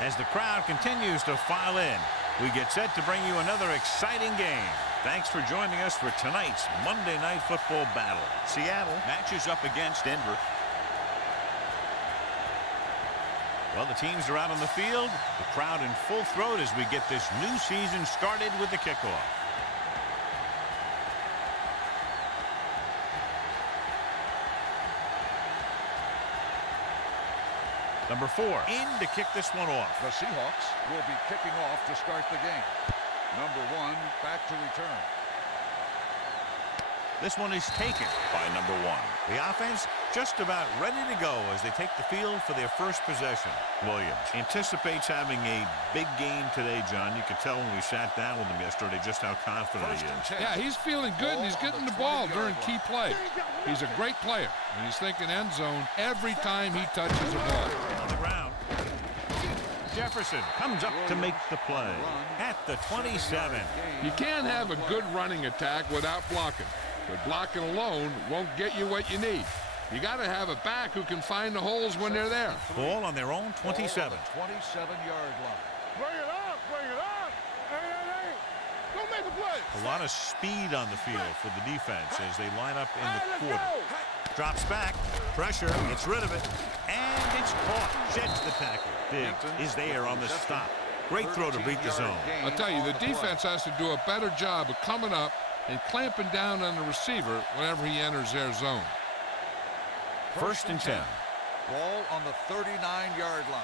As the crowd continues to file in, we get set to bring you another exciting game. Thanks for joining us for tonight's Monday Night Football battle. Seattle matches up against Denver. Well, the teams are out on the field. The crowd in full throat as we get this new season started with the kickoff. Number 4 in to kick this one off. The Seahawks will be kicking off to start the game. Number 1 back to return. This one is taken by number 1. The offense just about ready to go as they take the field for their first possession. Williams anticipates having a big game today, John. You could tell when we sat down with him yesterday just how confident he is. Yeah, he's feeling good, and he's getting the ball during key plays. He's a great player, and he's thinking end zone every time he touches a ball. On the ground. Jefferson comes up to make the play at the 27. You can't have a good running attack without blocking. But blocking alone won't get you what you need. You got to have a back who can find the holes when they're there. Ball on their own 27. 27-yard line. Bring it up, bring it up. Hey. Don't make a play. A lot of speed on the field for the defense as they line up in the quarter. Drops back, pressure, gets rid of it, and it's caught. Sheds the tackle. Diggs is there on the stop. Great throw to beat the zone. I'll tell you, the defense has to do a better job of coming up and clamping down on the receiver whenever he enters their zone. First and 10. Ball on the 39-yard line.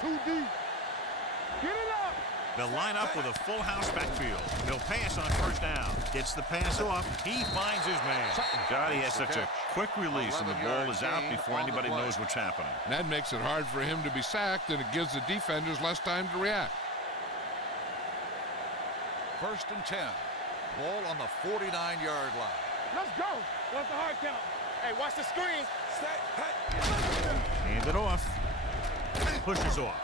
Too deep. Get it up. They'll line up with a full house backfield. He'll pass on first down. Gets the pass off. He finds his man. God, he has such a quick release, and the ball is out before anybody knows what's happening. And that makes it hard for him to be sacked, and it gives the defenders less time to react. First and 10. Ball on the 49-yard line. Let's go. What's the hard count? Hey, watch the screen. Hand it off. Pushes off.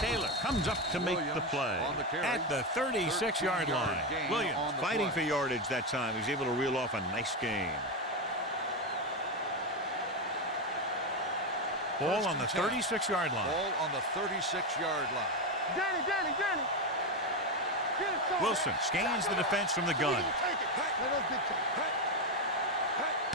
Taylor comes up to make the play at the 36-yard line. Williams fighting for yardage that time. He's able to reel off a nice gain. Ball on the 36-yard line. Ball on the 36-yard line. Danny. Wilson scans the defense from the gun.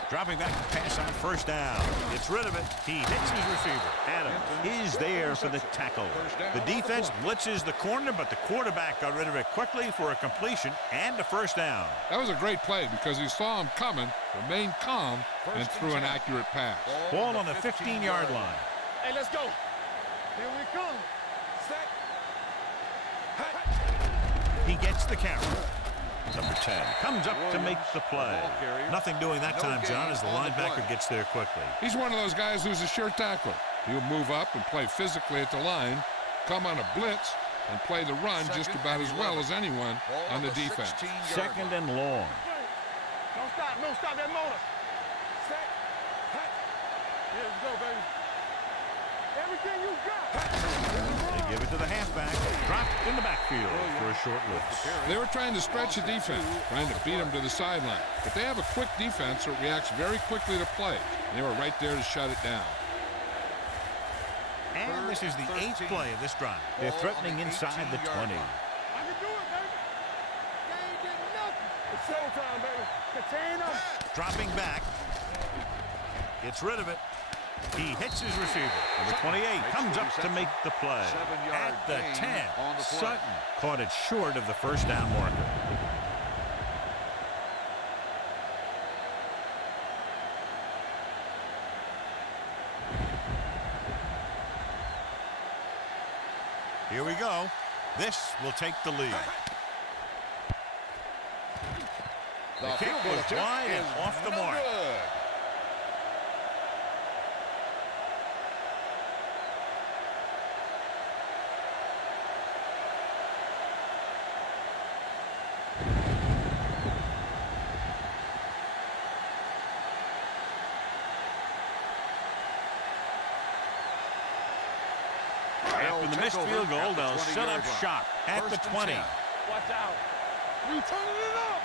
Dropping back to pass on first down. Gets rid of it. He hits his receiver. Adams is there for the tackle. The defense blitzes the corner, but the quarterback got rid of it quickly for a completion and a first down. That was a great play because he saw him coming, remained calm, and threw an accurate pass. Ball on the 15-yard line. Hey, let's go. Here we come. He gets the carry. Number 10 comes up to make the play. Nothing doing that time, John, as the linebacker gets there quickly. He's one of those guys who's a sure tackler. He'll move up and play physically at the line, come on a blitz, and play the run just about as well as anyone on the defense. Second and long. Don't stop that motor. Here we go, baby. Everything you got. They give it to the halfback. Dropped in the backfield for a short loss. They were trying to stretch the defense, trying to beat them to the sideline. But they have a quick defense that reacts very quickly to play. They were right there to shut it down. And this is the 8th play of this drive. They're threatening inside the 20. I can do it, baby. They ain't getting nothing. It's showtime, baby. Contain them. Dropping back. Gets rid of it. He hits his receiver. Number 28 comes up to make the play. At the 10, Sutton caught it short of the first down marker. Here we go. This will take the lead. The kick was wide and off the mark. After the missed field goal, they'll set up shop at the 20. Watch out. We turning it up.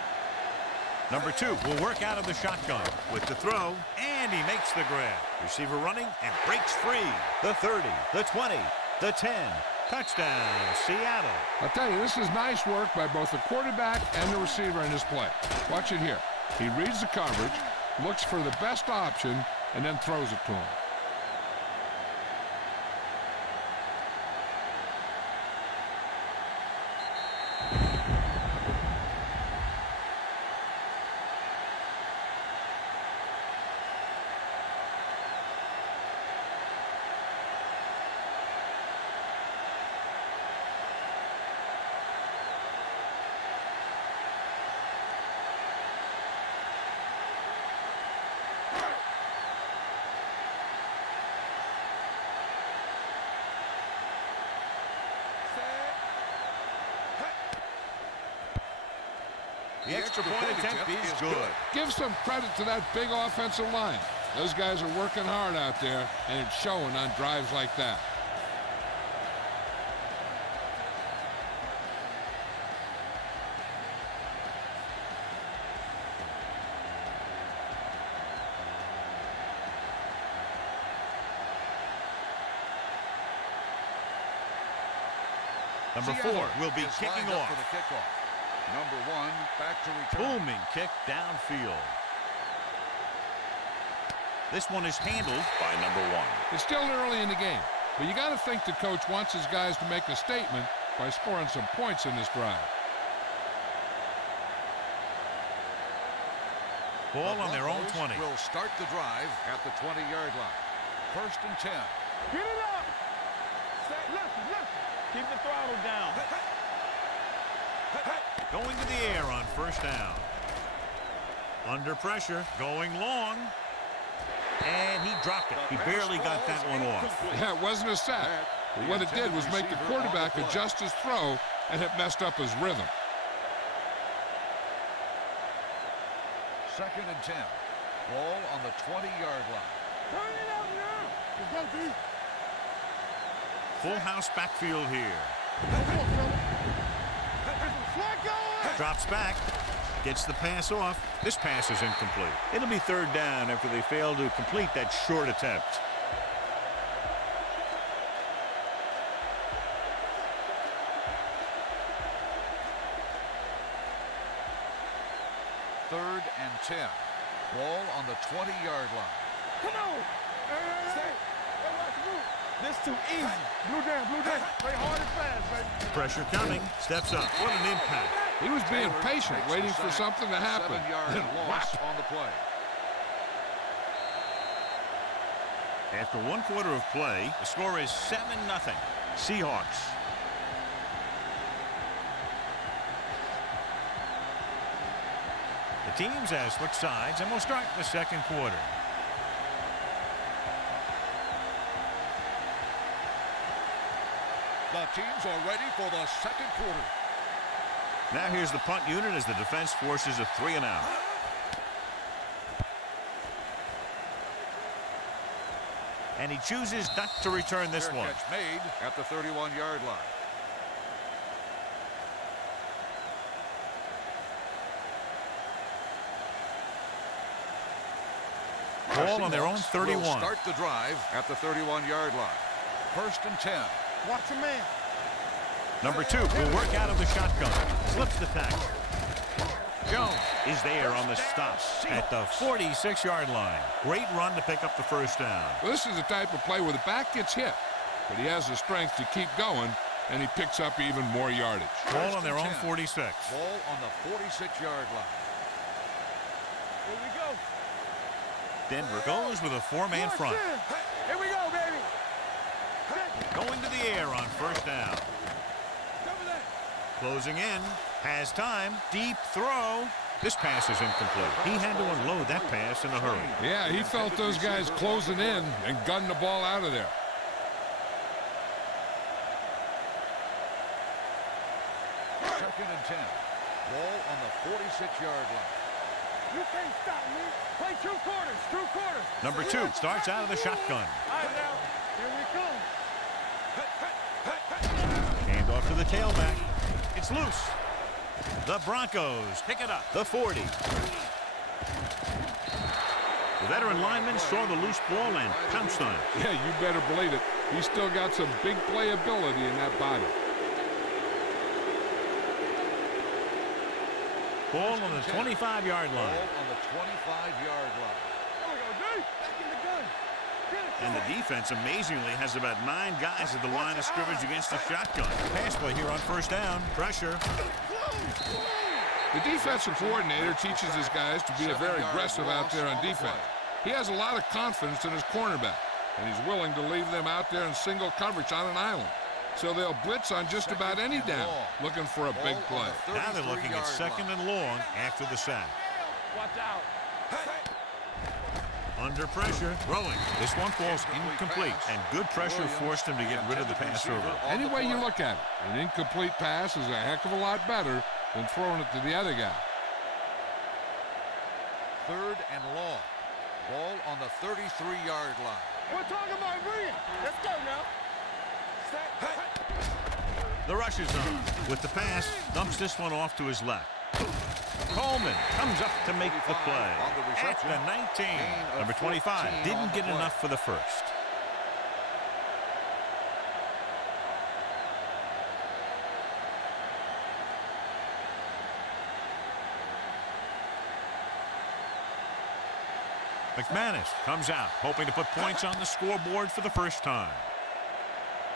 Number 2 will work out of the shotgun with the throw, and he makes the grab. Receiver running and breaks free. The 30, the 20, the 10. Touchdown, Seattle. I'll tell you, this is nice work by both the quarterback and the receiver in this play. Watch it here. He reads the coverage, looks for the best option, and then throws it to him. The extra point attempt is good. Give some credit to that big offensive line. Those guys are working hard out there, and it's showing on drives like that. Number 4 will be kicking off. For the kickoff. Number 1 back to return. Booming kick downfield. This one is handled by number 1. It's still early in the game, but you got to think the coach wants his guys to make a statement by scoring some points in this drive. Ball on their own 20. Will start the drive at the 20-yard line. 1st and 10. Get it up. Left. Keep the throttle down. Going to the air on 1st down. Under pressure, going long. And he dropped it. He barely got that one off. Yeah, it wasn't a sack. But what it did was make the quarterback adjust his throw, and it messed up his rhythm. 2nd and 10. Ball on the 20-yard line. Turn it out now. Let's go, D. Full house backfield here. Drops back. Gets the pass off. This pass is incomplete. It'll be 3rd down after they fail to complete that short attempt. Third and 10. Ball on the 20-yard line. Come on. Hey. This too easy. Blue down. Play hard and fast, baby. Pressure coming. Steps up. What an impact. He was being patient, waiting for something to happen. 7-yard loss on the play. After 1 quarter of play, the score is 7-0. Seahawks. The teams have switched sides, and we'll start the 2nd quarter. The teams are ready for the 2nd quarter. Now here's the punt unit as the defense forces a 3-and-out. And he chooses not to return this one. Catch made at the 31-yard line. Ball on their own 31. Will start the drive at the 31-yard line. 1st and 10. Watch your man. Number 2 will work out of the shotgun. Slips the tackle. Jones is there on the stop at the 46-yard line. Great run to pick up the 1st down. Well, this is the type of play where the back gets hit, but he has the strength to keep going, and he picks up even more yardage. Ball on their own 46. Ball on the 46-yard line. Here we go. Denver goes with a 4-man front. Here we go, baby. Going to the air on 1st down. Closing in. Has time. Deep throw. This pass is incomplete. He had to unload that pass in a hurry. Yeah, he felt those guys closing in and gunning the ball out of there. Second and 10. Ball on the 46-yard line. You can't stop me. Play 2 quarters. Number 2 starts out of the shotgun. All right, now. Here we come. Hand off to the tailback. It's loose. The Broncos pick it up. The 40. The veteran lineman saw the loose ball and pounced on it. Yeah, you better believe it. He's still got some big playability in that body. Ball on the 25-yard line. Ball on the 25-yard line. Back in the gun. And the defense, amazingly, has about 9 guys at the line of scrimmage against the shotgun. Pass play here on first down. Pressure. The defensive coordinator teaches his guys to be very aggressive out there on defense. He has a lot of confidence in his cornerback, and he's willing to leave them out there in single coverage on an island. So they'll blitz on just about any down, looking for a big play. Now they're looking at second and long after the sack. Watch out. Under pressure, throwing. This one falls incomplete, and good pressure forced him to get rid of the pass over. Any way you look at it, an incomplete pass is a heck of a lot better than throwing it to the other guy. Third and long. Ball on the 33-yard line. We're talking about bringing. Let's go now. The rush is on. With the pass, dumps this one off to his left. Coleman comes up to make the play. At the 19. Number 25 didn't get enough for the first. McManus comes out, hoping to put points on the scoreboard for the first time.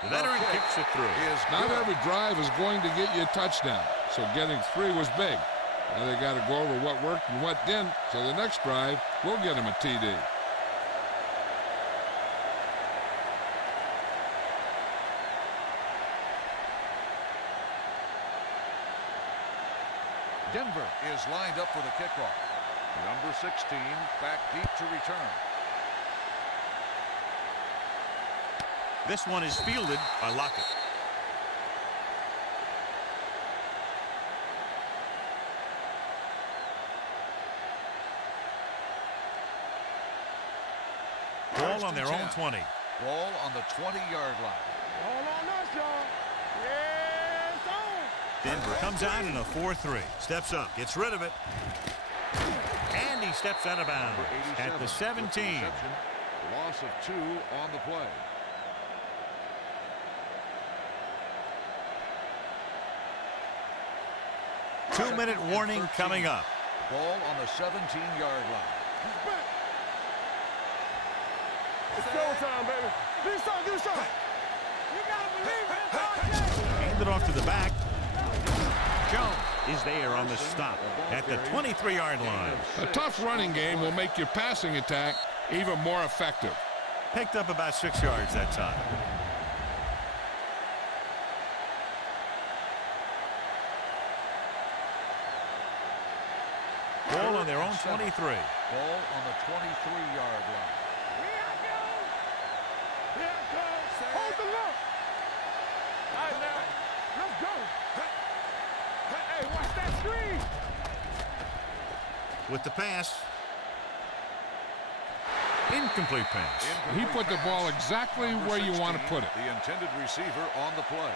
The veteran kicks it through. Not every drive is going to get you a touchdown, so getting 3 was big. Now they got to go over what worked and what didn't, so the next drive will get him a TD. Denver is lined up for the kickoff. Number 16 back deep to return. This one is fielded by Lockett. Ball on their own 20. Ball on the 20-yard line. Hold on us, y'all. Yes, on. Denver comes out in a 4-3. Steps up, gets rid of it. And he steps out of bounds at the 17. Loss of 2 on the play. Two-minute warning coming up. Ball on the 17-yard line. It's showtime, baby. Do something, do something. You gotta believe it. Hand it off to the back. Jones is there on the stop at the 23-yard line. A tough running game will make your passing attack even more effective. Picked up about 6 yards that time. Ball on their own 23. Ball on the 23-yard line. Hold the look. All right, now. Let's go. Hey, watch that screen. With the pass. Incomplete pass. He put the ball exactly where you want to put it. The intended receiver on the play.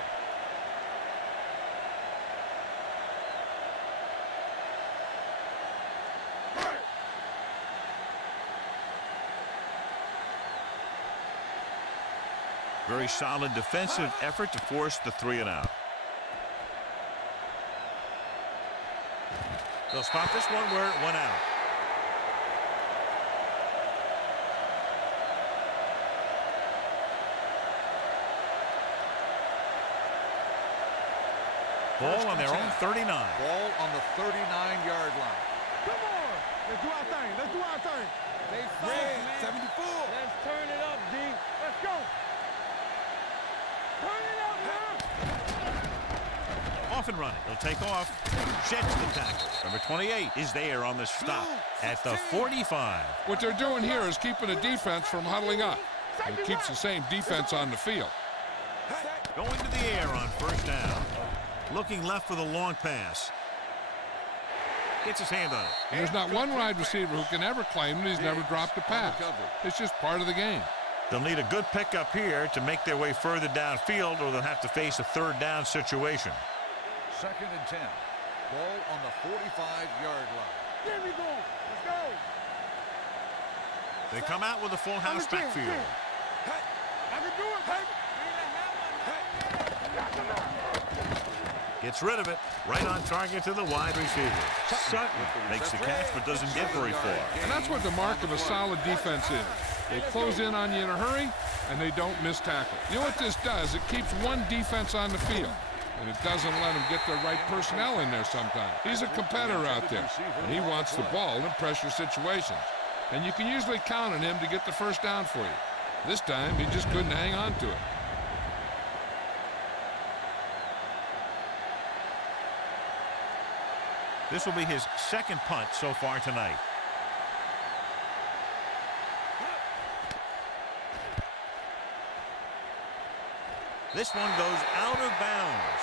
Very solid defensive effort to force the 3-and-out. They'll spot this one where it went out. Ball on their own 39. Ball on the 39-yard line. Come on. Let's do our thing. Let's do our thing. They fight, man. 74. Let's turn it up, D. Let's go. Turn it up, man. Off and running. He'll take off. Sheds the tackle. Number 28 is there on the stop at the 45. What they're doing here is keeping the defense from huddling up. And it keeps the same defense on the field. Going to the air on first down. Looking left for the long pass. Gets his hand on it. And there's not one wide receiver who can ever claim that he's never dropped a pass. It's just part of the game. They'll need a good pickup here to make their way further downfield, or they'll have to face a third down situation. Second and 10. Ball on the 45-yard line. There we go. Let's go. They come out with a full house backfield. I can do it, baby. Gets rid of it. Right on target to the wide receiver. Sutton makes the catch but doesn't get very far. And that's what the mark of a solid defense is. They close in on you in a hurry, and they don't miss tackle. You know what this does? It keeps one defense on the field, and it doesn't let them get the right personnel in there sometimes. He's a competitor out there, and he wants the ball in pressure situations. And you can usually count on him to get the first down for you. This time, he just couldn't hang on to it. This will be his second punt so far tonight. This one goes out of bounds.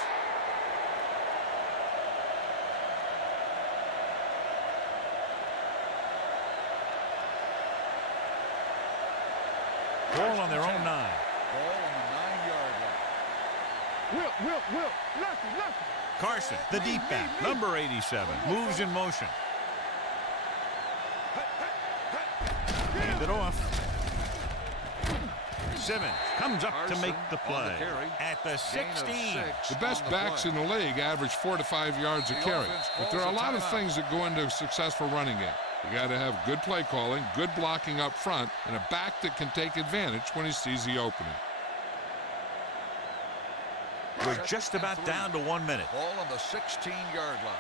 Ball on their own 9. Ball on the 9-yard line. Will. Lucky. Carson, the deep back, number 87, moves in motion. Hand it off. Simmons comes up to make the play at the 16. The best backs in the league average 4 to 5 yards a carry. But there are a lot of things that go into a successful running game. You got to have good play calling, good blocking up front, and a back that can take advantage when he sees the opening. We're just about down to 1 minute. Ball on the 16-yard line.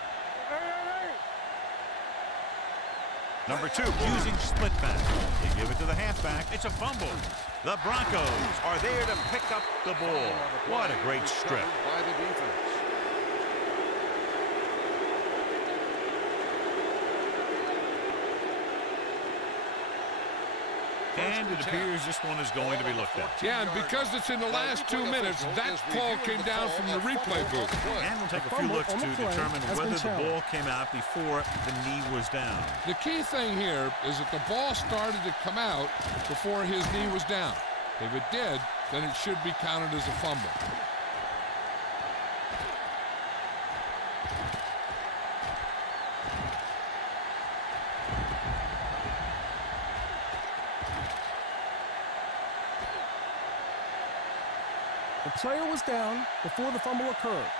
Number 2 using split back. They give it to the halfback. It's a fumble. The Broncos are there to pick up the ball. What a great strip. By the defense. And it appears this one is going to be looked at. Yeah, and because it's in the last 2 minutes, that call came down from the replay booth. And we'll take a few looks to determine whether the ball came out before the knee was down. The key thing here is that the ball started to come out before his knee was down. If it did, then it should be counted as a fumble. The player was down before the fumble occurred.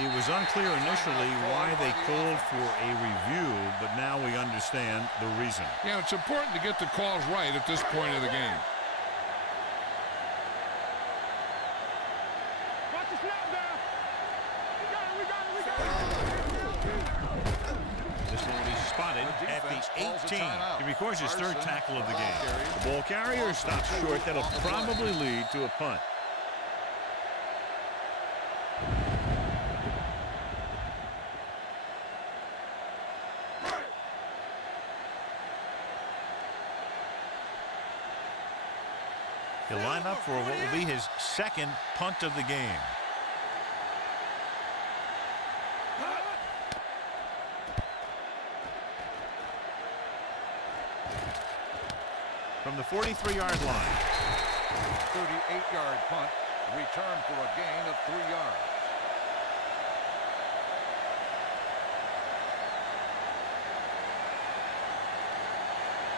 It was unclear initially why they called for a review, but now we understand the reason. Yeah, it's important to get the calls right at this point of the game. Watch the snap down. We got it. This one is spotted at the 18. He records his 3rd tackle of the game. The ball carrier stops short. That'll probably lead to a punt. He'll line up for what will be his 2nd punt of the game. From the 43-yard line. 38-yard punt, return for a gain of 3 yards.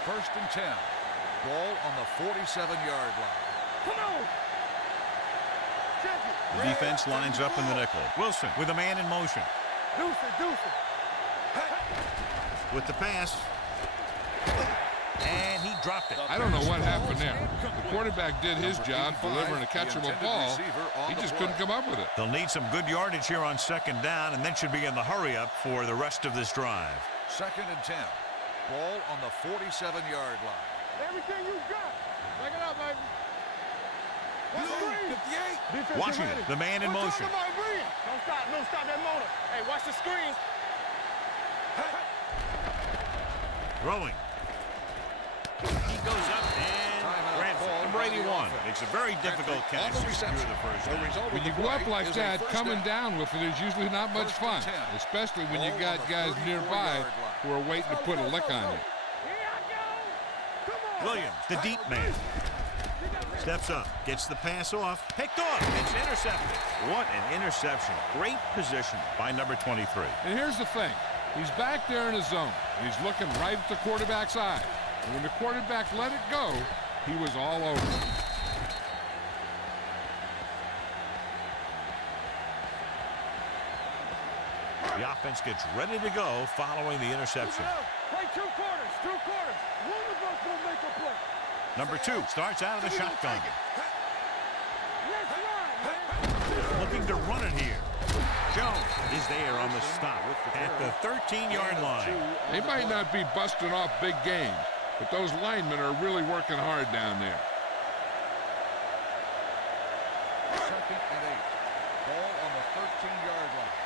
First and 10. Ball on the 47-yard line. Come on. Check it. The defense lines up in the nickel. Wilson with a man in motion. Deuce it. With the pass. And he dropped it. I don't know what happened there. The quarterback did his job delivering a catchable ball. He just couldn't come up with it. They'll need some good yardage here on 2nd down, and then should be in the hurry-up for the rest of this drive. 2nd and 10. Ball on the 47-yard line. Everything you got. Back it up, baby. Washington, the man in motion. Don't stop that motor. Hey, watch the screens. Throwing. He goes up and grabs it. Number 81 makes a very difficult catch to secure the first down. When you go up like that, coming down with it is usually not much fun, especially when you got guys nearby who are waiting to put a lick on you. Williams, the deep man. Steps up, gets the pass off, picked off, it's intercepted. What an interception. Great position by number 23. And here's the thing. He's back there in his zone. He's looking right at the quarterback's eye. And when the quarterback let it go, he was all over. The offense gets ready to go following the interception. Play two quarters, two quarters. One of us will make a play. Number 2 starts out of the shotgun. Let's run, man. Looking to run it here. Jones is there on the stop at the 13-yard line. They might not be busting off big games, but those linemen are really working hard down there. 2nd and 8. Ball on the 13-yard line.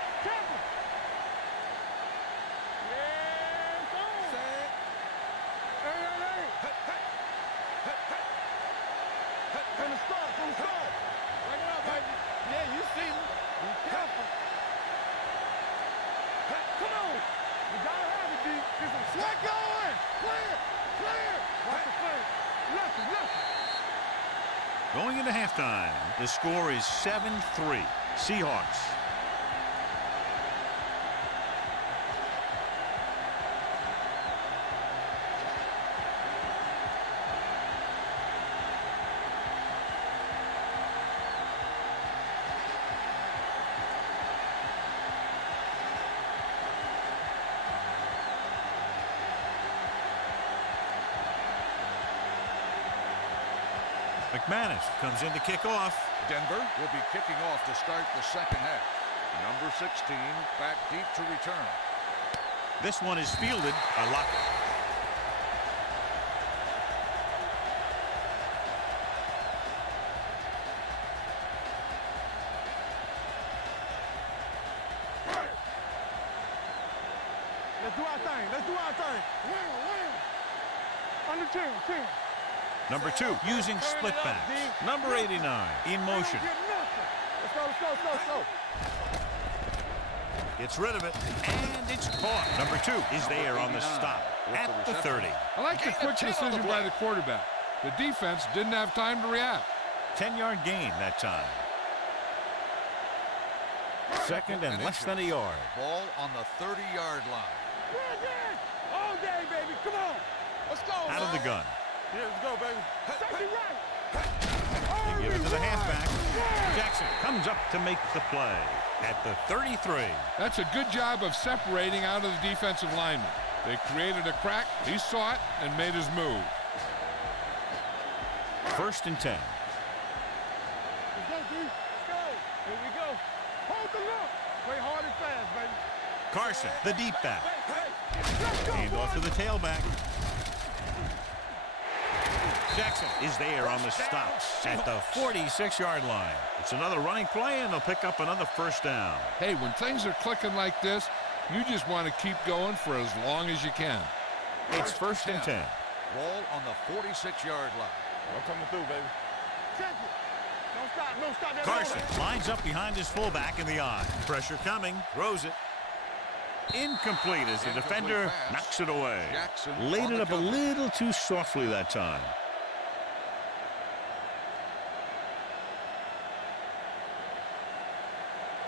Going into halftime, the score is 7-3. Seahawks. McManus comes in to kick off. Denver will be kicking off to start the second half. Number 16 back deep to return. This one is fielded by Lockett. Let's do our thing. Let's do our thing. Win. Under 10. Number 2 using split backs. Number 89 in motion. Let's go. Gets rid of it, and it's caught. Number 2 is there on the stop at the 30. I like the quick decision by the quarterback. The defense didn't have time to react. 10-yard gain that time. 2nd and less than a yard. Ball on the 30-yard line. All day, baby. Come on. Let's go. Out of the gun. Yeah, let's go, baby. Safety right. They give it to the halfback. Jackson comes up to make the play at the 33. That's a good job of separating out of the defensive lineman. They created a crack, he saw it, and made his move. 1st and 10. Let's go, D. Let's go. Here we go. Hold the look. Play hard and fast, baby. Carson, the deep back. Let's go, Hand off to boys. the tailback. Jackson is there on the stop at the 46-yard line. It's another running play, and they'll pick up another 1st down. Hey, when things are clicking like this, you just want to keep going for as long as you can. It's 1st and 10. Ball on the 46-yard line. I'm coming through, baby. Check it. Don't stop. That Carson lines up behind his fullback in the eye. Pressure coming, throws it. Incomplete as the defender knocks it away. Laid it up a little too softly that time.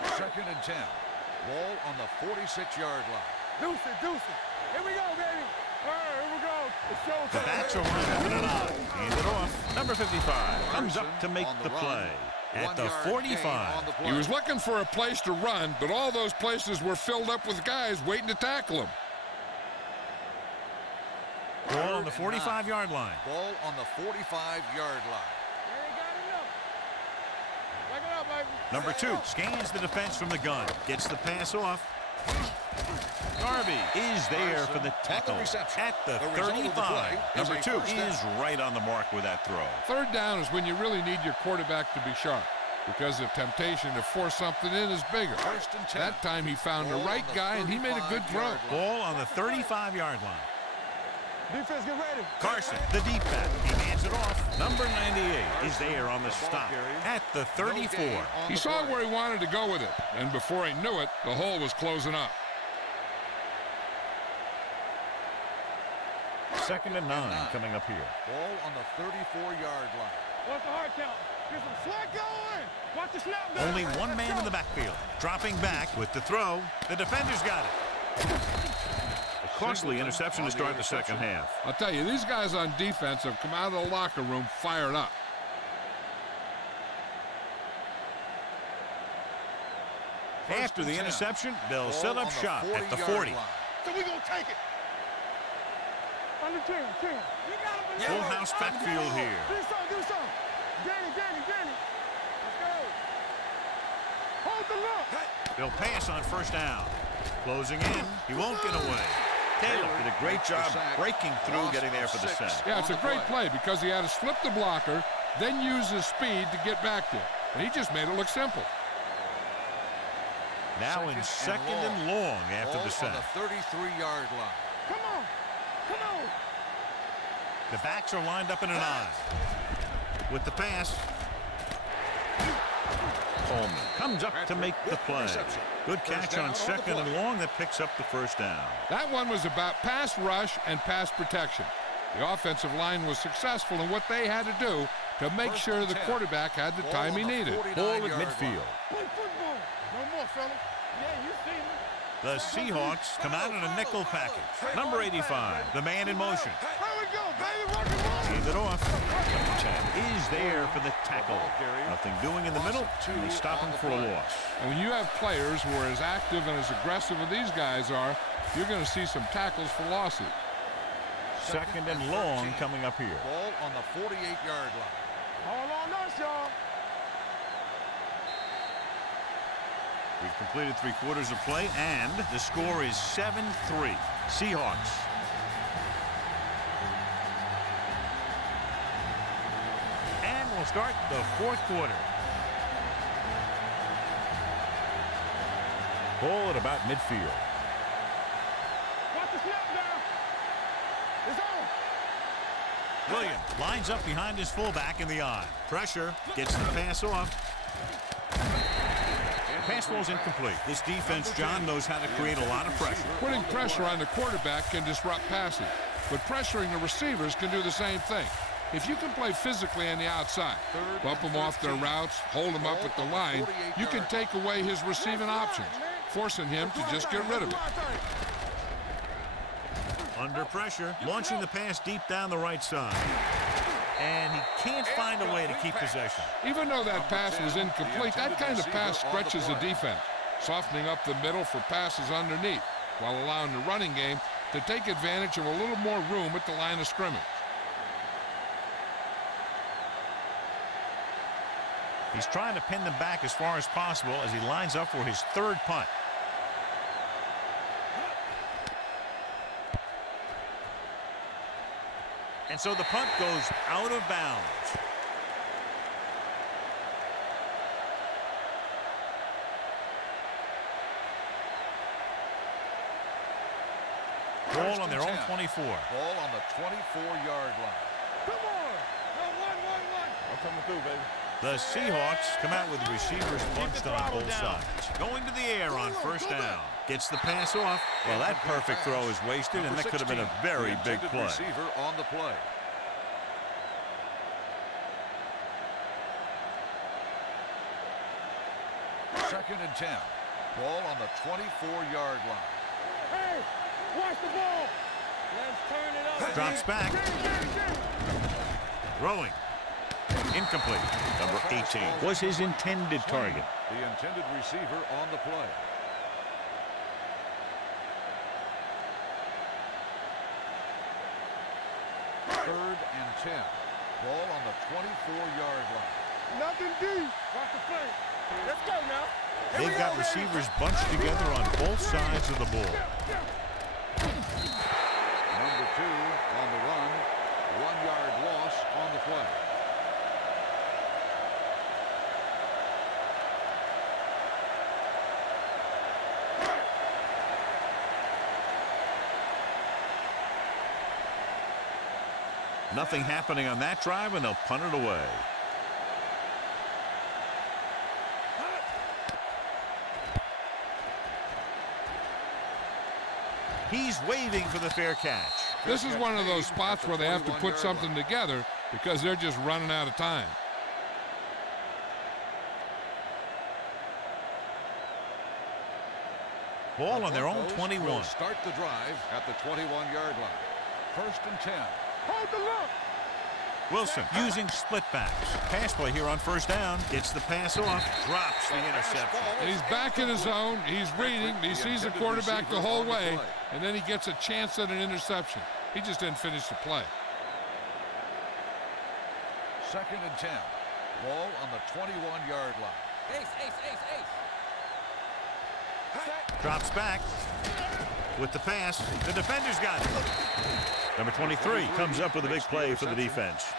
2nd and 10. Ball on the 46-yard line. Deuce it. Here we go, baby. All right, here we go. It's showtime. The backs are running it on. Hand it off. Number 55 comes up to make the play at the 45. He was looking for a place to run, but all those places were filled up with guys waiting to tackle him. Ball on the 45-yard line. Ball on the 45-yard line. Number 2 scans the defense from the gun. Gets the pass off. Garvey is there for the tackle at the 35. Number 2 is right on the mark with that throw. 3rd down is when you really need your quarterback to be sharp, because the temptation to force something in is bigger. 1st and 10. That time he found the right guy, and he made a good throw. Ball on the 35-yard line. Defense, get ready. Carson, the deep back. He hands it off. Number 98 is there on the stop at the 34. He saw where he wanted to go with it, and before he knew it, the hole was closing up. 2nd and 9 coming up here. Ball on the 34-yard line. What's the hard count? Get some slack going. Watch the snap down. Only one man in the backfield. Dropping back with the throw. The defender's got it. A costly interception to start the second half. I'll tell you, these guys on defense have come out of the locker room fired up. After the interception, they'll set up shop at the 40. So we gonna take it. Under 10. Full house backfield here. Do something. Danny. Let's go. Hold the look. They'll pass on 1st down. Closing in. He won't get away. Taylor did a great job breaking through, getting there for the sack. Yeah, it's a great play because he had to slip the blocker, then use his speed to get back there. And he just made it look simple. Now in 2nd and long after the sack. On the 33-yard line. Come on. The backs are lined up in an I. With the pass. Coleman comes up to make the play. Good catch on 2nd and long that picks up the 1st down. That one was about pass rush and pass protection. The offensive line was successful in what they had to do to make sure the quarterback had the time he needed. Ball at midfield. Play football. No more, fella. Yeah, you see me. The Seahawks come out in a nickel package. Number 85, the man in motion. Here we go, baby. Rock and roll. Hand it off. Is there for the tackle. Nothing doing in the middle. They stop him for a loss. And when you have players who are as active and as aggressive as these guys are, you're going to see some tackles for losses. 2nd and long coming up here. Ball on the 48-yard line. Hold on us, y'all. We've completed 3/4 of play, and the score is 7-3. Seahawks. And we'll start the 4th quarter. Ball at about midfield. Watch the snap down. It's on. Williams lines up behind his fullback in the I. Pressure, gets the pass off. Pass ball's incomplete. This defense, John, knows how to create a lot of pressure. Putting pressure on the quarterback can disrupt passing, but pressuring the receivers can do the same thing. If you can play physically on the outside, bump them off their routes, hold them up at the line, you can take away his receiving options, forcing him to just get rid of it. Under pressure, launching the pass deep down the right side. And he can't find a way to keep possession. Even though that pass was incomplete, that kind of pass stretches the defense, softening up the middle for passes underneath, while allowing the running game to take advantage of a little more room at the line of scrimmage. He's trying to pin them back as far as possible as he lines up for his 3rd punt. And so the punt goes out of bounds. Ball on their own 24. Ball on the 24-yard line. Come on. No, one. I'm coming through, baby. The Seahawks come out with receivers bunched on both sides. Going to the air on 1st down. Gets the pass off. Well, that perfect throw is wasted, and that could have been a very big play. Receiver on the play. Second and 10. Ball on the 24-yard line. Hey, watch the ball. Let's turn it up. Drops back. Throwing. Incomplete. Number 18 was his intended target. The intended receiver on the play. Third and 10. Ball on the 24-yard line. Nothing deep. Watch the play. Let's go now. They've got receivers bunched together on both sides of the ball. Number 2 on the run. 1-yard loss on the play. Nothing happening on that drive, and they'll punt it away. He's waving for the fair catch. This is one of those spots where they have to put something together because they're just running out of time. Ball on their own 21. Start the drive at the 21-yard line. 1st and 10. Hold the look. Wilson using split backs. Pass play here on 1st down. Gets the pass off. Drops the interception. And he's back in his zone. He's reading. He sees the quarterback the whole way. And then he gets a chance at an interception. He just didn't finish the play. 2nd and 10. Ball on the 21-yard line. Ace, ace, ace, ace. Drops back with the pass. The defender's got it. Number 23 comes up with a big play for the defense.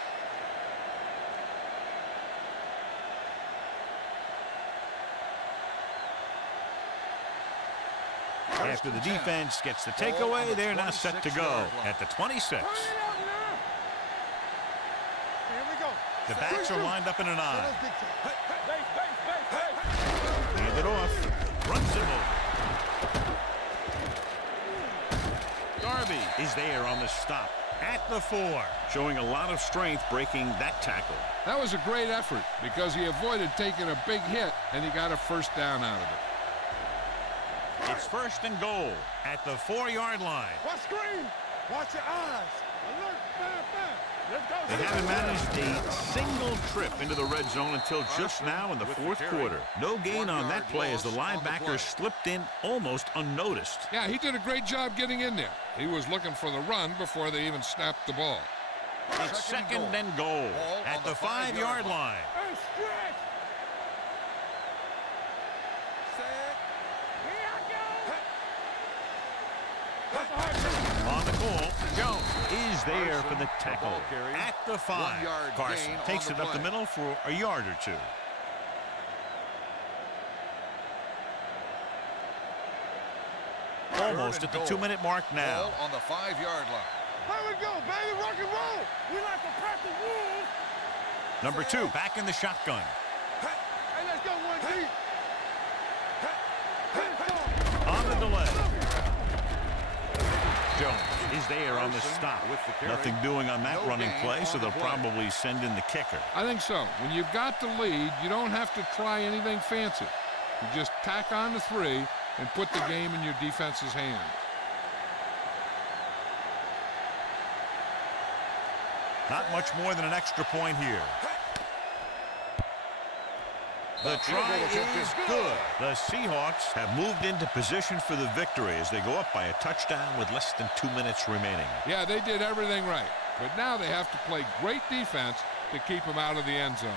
After the defense gets the takeaway, they're now set to go at the 26. Here we go. The backs are lined up in an eye. Base, base, base, base. Hand it off. Runs him over. Darby is there on the stop at the 4. Showing a lot of strength breaking that tackle. That was a great effort because he avoided taking a big hit and he got a 1st down out of it. It's 1st and goal at the 4-yard line. Watch screen. Watch your eyes. Alert, bam, bam. Let's go. They haven't managed a single trip into the red zone until just now in the 4th quarter. No gain on that play as the linebacker slipped in almost unnoticed. Yeah, he did a great job getting in there. He was looking for the run before they even snapped the ball. It's 2nd and goal at the 5-yard line. Hey, stretch. Set. Here I go. On the call, Jones is there for the tackle at the 5. Carson takes it up the middle for a yard or 2. Almost at the 2-minute mark now. Ball on the 5-yard line. Here we go, baby. Rock and roll. We like to practice rules. Number 2 back in the shotgun. Hey, let's go one deep. On the delay. Jones is there on the stop. Nothing doing on that running play, so they'll probably send in the kicker. I think so. When you've got the lead, you don't have to try anything fancy. You just tack on the 3 and put the game in your defense's hand. Not much more than an extra point here. The try is good. The Seahawks have moved into position for the victory as they go up by a touchdown with less than 2 minutes remaining. Yeah, they did everything right. But now they have to play great defense to keep them out of the end zone.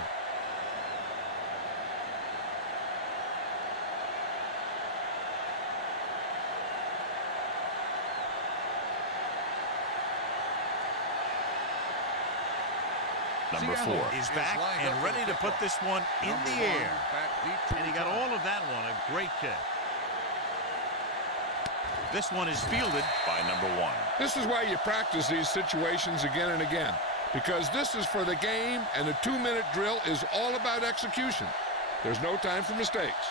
Number 4 is back and ready to put this one in the air. And he got all of that one. A great kick. This one is fielded by number 1. This is why you practice these situations again and again. Because this is for the game, and the 2-minute drill is all about execution. There's no time for mistakes.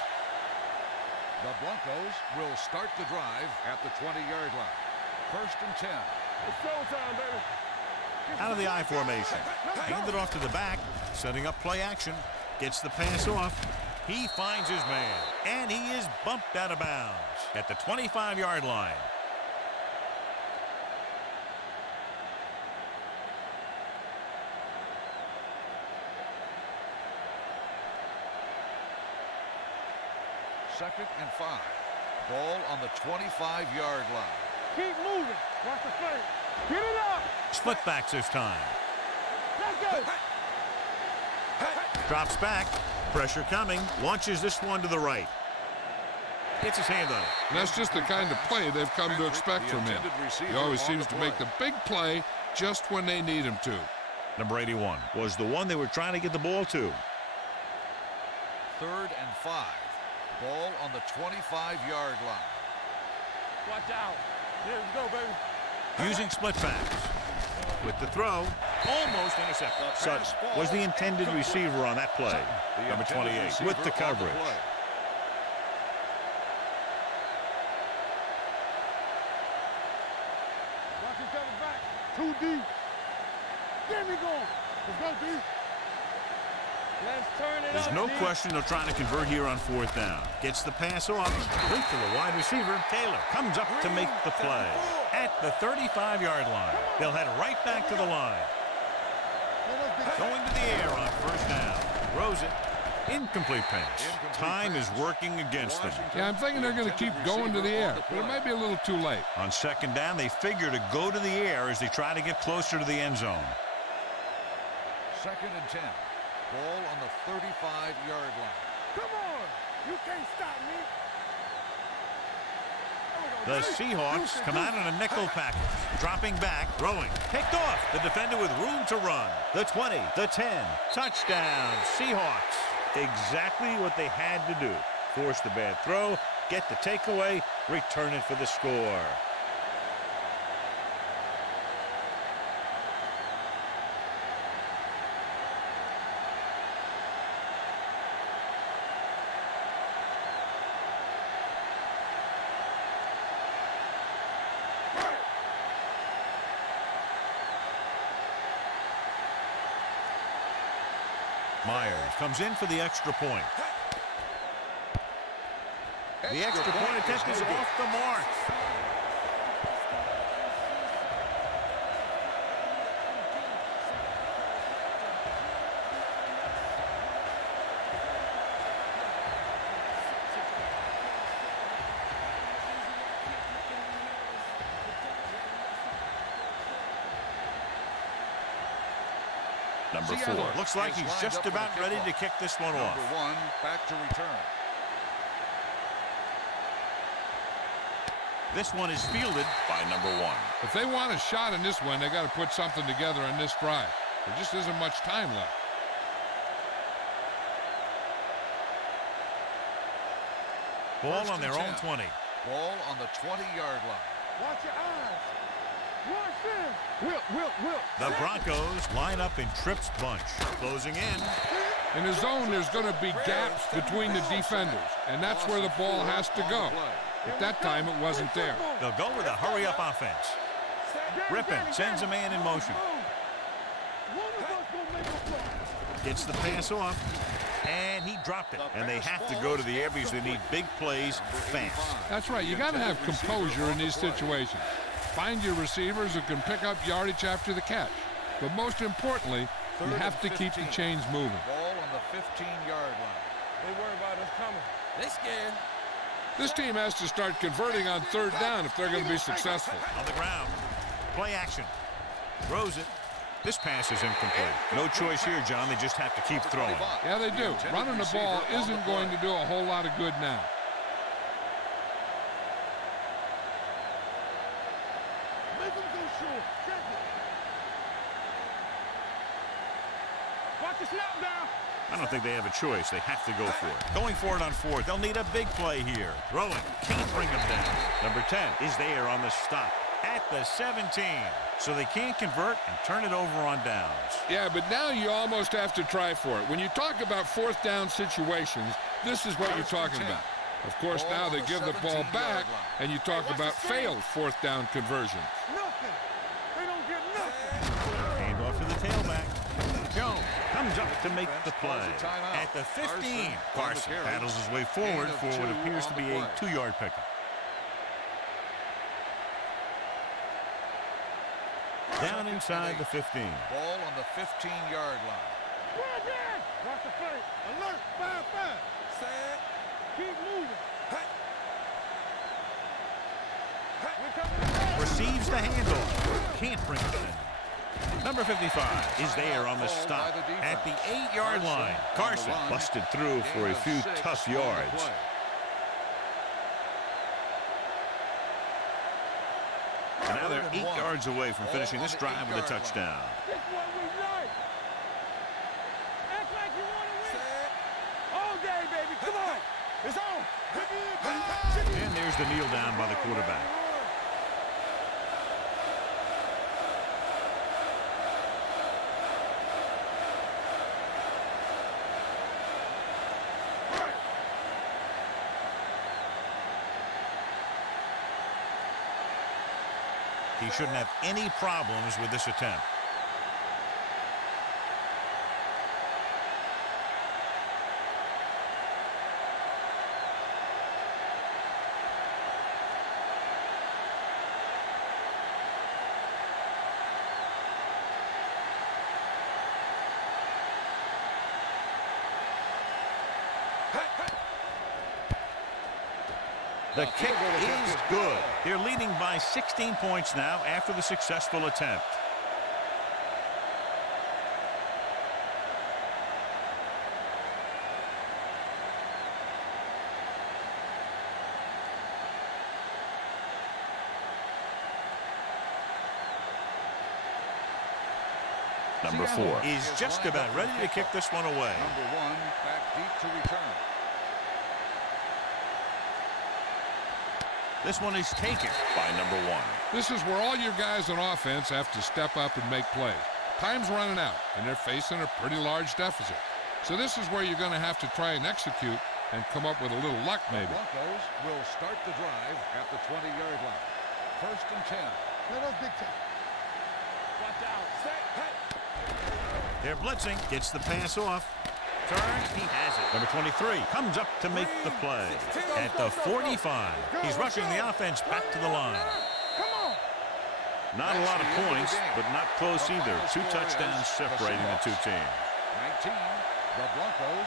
The Broncos will start the drive at the 20-yard line. 1st and 10. It's showtime, baby. Out of the I formation. Handed off to the back. Setting up play action. Gets the pass off. He finds his man. And he is bumped out of bounds at the 25-yard line. Second and 5. Ball on the 25-yard line. Keep moving. Watch the fake. Get it up. Split backs this time. Let's go. Drops back. Pressure coming. Launches this one to the right. Gets his hand on it. And that's just the kind of play they've come to expect from him. He always seems to make the big play just when they need him to. Number 81 was the one they were trying to get the ball to. 3rd and 5. Ball on the 25-yard line. Watch out. Here we go, baby. Using split backs. With the throw, almost intercepted. Sutton was the intended receiver on that play. Number 28 with the coverage. Watch each other back. Too deep. There we go. Let's go, D. Let's turn it There's up, no D. question they're trying to convert here on 4th down. Gets the pass off. Complete to the wide receiver. Taylor comes up to make the play. At the 35-yard line. They'll head right back to the line. Going to the air on 1st down. Throws it. Incomplete pass. Time is working against them. Yeah, I'm thinking they're going to keep going to the air, but it might be a little too late. On 2nd down, they figure to go to the air as they try to get closer to the end zone. 2nd and 10. Ball on the 35-yard line. Come on. You can't stop me. The Seahawks come out in a nickel package. Dropping back, throwing. Picked off. The defender with room to run. The 20, the 10. Touchdown, Seahawks. Exactly what they had to do. Force the bad throw, get the takeaway, return it for the score. Myers comes in for the extra point. The extra point attempt is off the mark. Number 4. Looks like he's just about ready to kick this one off. Number 1 back to return. This one is fielded by number 1. If they want a shot in this one, they got to put something together on this drive. There just isn't much time left. Ball on their own 20. Ball on the 20-yard line. Watch your eyes. Watch this. Whip. The Broncos line up in Tripp's bunch. Closing in. In the zone, there's going to be gaps between the defenders, and that's where the ball has to go. At that time, it wasn't there. They'll go with a hurry-up offense. Rippon sends a man in motion. Gets the pass off, and he dropped it. And they have to go to the air because they need big plays fast. That's right. You got to have composure in these situations. Find your receivers who can pick up yardage after the catch. But most importantly, you have to keep the chains moving. Ball on the 15-yard line. They worry about us coming. They scared. This team has to start converting on 3rd down if they're going to be successful. On the ground. Play action. Throws it. This pass is incomplete. No choice here, John. They just have to keep throwing. Yeah, they do. Running the ball isn't going to do a whole lot of good now. Make them go short. Check it. Watch the snap down. I don't think they have a choice. They have to go for it. Going for it on 4th. They'll need a big play here. Throwing. Can't bring him down. Number 10 is there on the stop at the 17. So they can't convert and turn it over on downs. Yeah, but now you almost have to try for it. When you talk about 4th down situations, this is what you're talking about. Of course, now they give the ball back, and you talk about failed 4th down conversions. Nothing. They don't get nothing. Hand off to the tailback. Jones comes up to make the play. At the 15, Carson paddles his way forward for what appears to be a 2-yard pickup. Down inside the 15. Ball on the 15-yard line. Watch the play. Alert. 5-5. Set. Keep moving. Receives the handoff. Can't bring it in. Number 55 is there on the stop at the 8-yard line. Carson busted through for a few tough yards. And now they're 8 yards away from finishing this drive with a touchdown. This what we like. Act like you want to win. All day, baby. Come on. It's on. And there's the kneel down by the quarterback. He shouldn't have any problems with this attempt. The kick is good. They're leading by 16 points now after the successful attempt. Number 4 is just about ready to kick this one away. Number 1 back deep to return. This one is taken by number 1. This is where all your guys on offense have to step up and make plays. Time's running out, and they're facing a pretty large deficit. So this is where you're going to have to try and execute and come up with a little luck, maybe. The Broncos will start the drive at the 20-yard line. First and 10. Let us big time. Watch out. Set. Hey. They're blitzing. Gets the pass off. Turns. He has it. Number 23 comes up to make the play. At the 45. He's rushing the offense back to the line. Come on. Not a lot of points, but not close either. 2 touchdowns separating the two teams. 19. The Broncos.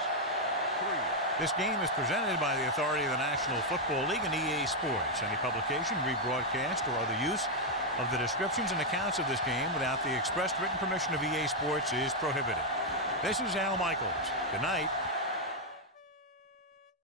3. This game is presented by the authority of the National Football League and EA Sports. Any publication, rebroadcast, or other use of the descriptions and accounts of this game without the express written permission of EA Sports is prohibited. This is Al Michaels. Good night.